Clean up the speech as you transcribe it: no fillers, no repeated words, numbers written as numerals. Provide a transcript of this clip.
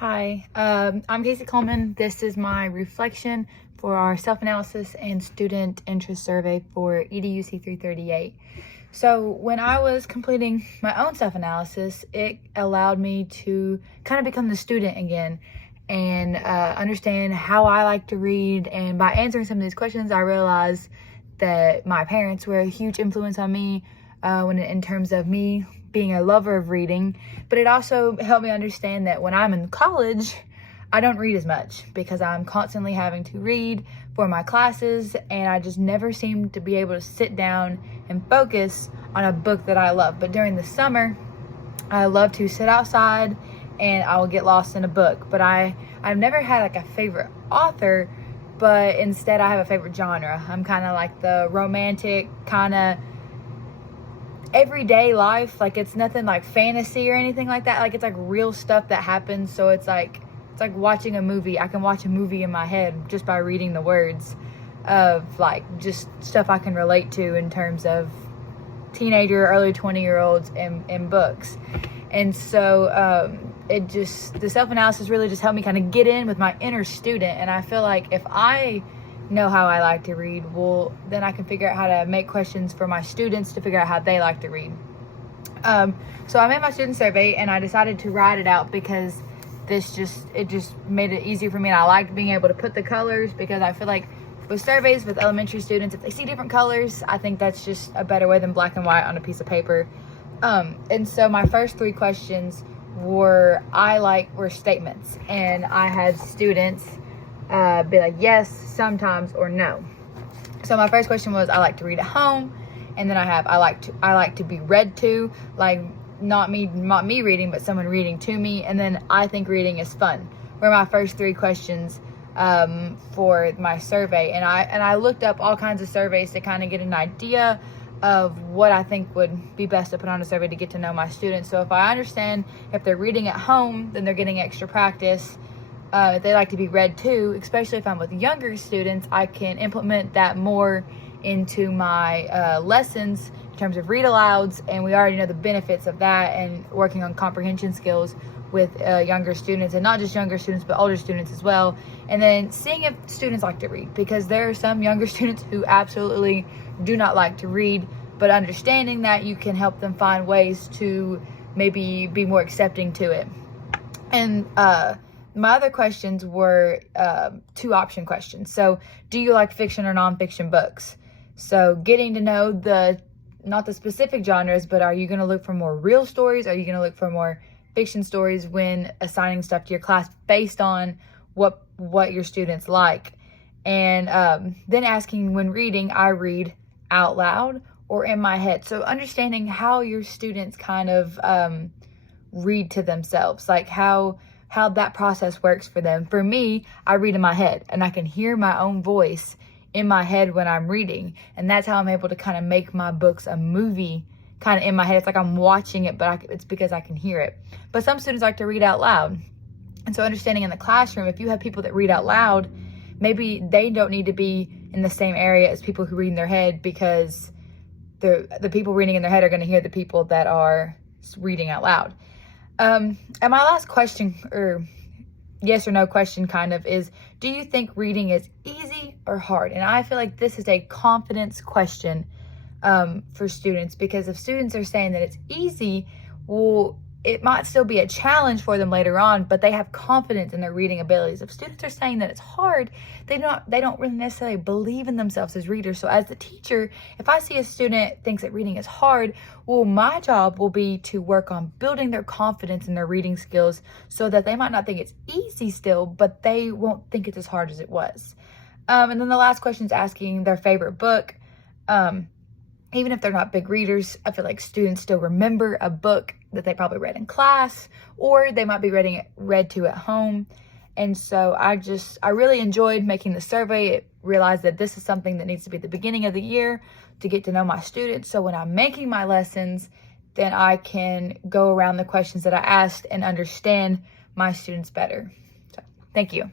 Hi, I'm Casey Coleman. This is my reflection for our self-analysis and student interest survey for EDUC 338. So when I was completing my own self-analysis, it allowed me to kind of become the student again and understand how I like to read. And by answering some of these questions, I realized that my parents were a huge influence on me in terms of me being a lover of reading, but it also helped me understand that when I'm in college, I don't read as much because I'm constantly having to read for my classes, and I just never seem to be able to sit down and focus on a book that I love. But during the summer, I love to sit outside and I will get lost in a book. But I've never had like a favorite author, but instead I have a favorite genre. I'm kind of like the romantic kind of everyday life. Like, it's nothing like fantasy or anything like that. Like, it's like real stuff that happens. So it's like watching a movie. I can watch a movie in my head just by reading the words of like just stuff I can relate to in terms of teenager, early 20-year-olds in books. And so the self-analysis really just helped me kind of get in with my inner student. And I feel like if I know how I like to read, well, then I can figure out how to make questions for my students to figure out how they like to read. So I made my student survey and I decided to write it out because it just made it easier for me. And I liked being able to put the colors, because I feel like with surveys with elementary students, if they see different colors, I think that's just a better way than black and white on a piece of paper. And so my first three questions were statements, and I had students be like yes, sometimes, or no. So my first question was I like to read at home, and then I like to be read to, like not me reading, but someone reading to me. And then I think reading is fun were my first three questions for my survey. And I looked up all kinds of surveys to kind of get an idea of what I think would be best to put on a survey to get to know my students. So if I understand if they're reading at home, then they're getting extra practice. If they like to be read to, especially if I'm with younger students, I can implement that more into my lessons in terms of read alouds, and we already know the benefits of that, and working on comprehension skills with younger students, and not just younger students but older students as well. And then seeing if students like to read, because there are some younger students who absolutely do not like to read, but understanding that you can help them find ways to maybe be more accepting to it. And my other questions were two option questions. So, do you like fiction or nonfiction books? So, getting to know not the specific genres, but are you going to look for more real stories? Are you going to look for more fiction stories when assigning stuff to your class based on what your students like? And then asking, when reading, I read out loud or in my head. So, understanding how your students kind of read to themselves, like how that process works for them. For me, I read in my head, and I can hear my own voice in my head when I'm reading. And that's how I'm able to kind of make my books a movie kind of in my head. It's like I'm watching it, but it's because I can hear it. But some students like to read out loud. And so understanding in the classroom, if you have people that read out loud, maybe they don't need to be in the same area as people who read in their head, because the people reading in their head are going to hear the people that are reading out loud. And my last question, or yes or no question kind of, is, do you think reading is easy or hard? And I feel like this is a confidence question for students, because if students are saying that it's easy, well, it might still be a challenge for them later on, but they have confidence in their reading abilities. If students are saying that it's hard, they don't really necessarily believe in themselves as readers. So as the teacher, if I see a student thinks that reading is hard, well, my job will be to work on building their confidence in their reading skills, so that they might not think it's easy still, but they won't think it's as hard as it was. And then the last question is asking their favorite book. Even if they're not big readers, I feel like students still remember a book that they probably read in class, or they might be read to at home. And so I really enjoyed making the survey. Realized that this is something that needs to be at the beginning of the year to get to know my students. So when I'm making my lessons, then I can go around the questions that I asked and understand my students better. So thank you.